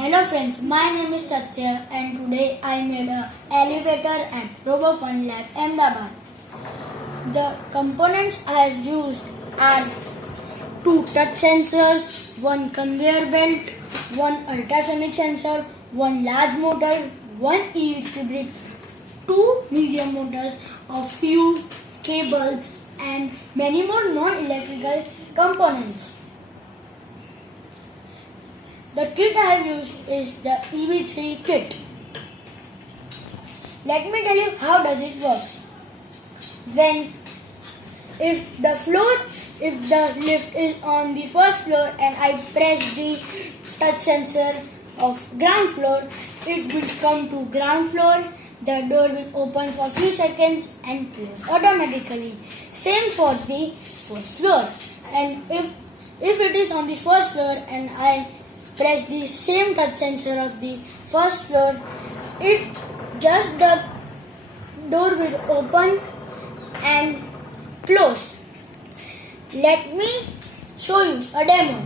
Hello friends, my name is Tathya and today I made an elevator at Robofun Lab, Ahmedabad. The components I have used are 2 touch sensors, 1 conveyor belt, 1 ultrasonic sensor, 1 large motor, 1 EV3 brick, 2 medium motors, a few cables and many more non-electrical components. The kit I have used is the EV3 kit. Let me tell you how does it works. If the lift is on the first floor and I press the touch sensor of ground floor, it will come to ground floor. The door will open for a few seconds and close automatically. Same for the first floor. And if it is on the first floor and I press the same touch sensor of the first floor, the door will open and close. Let me show you a demo.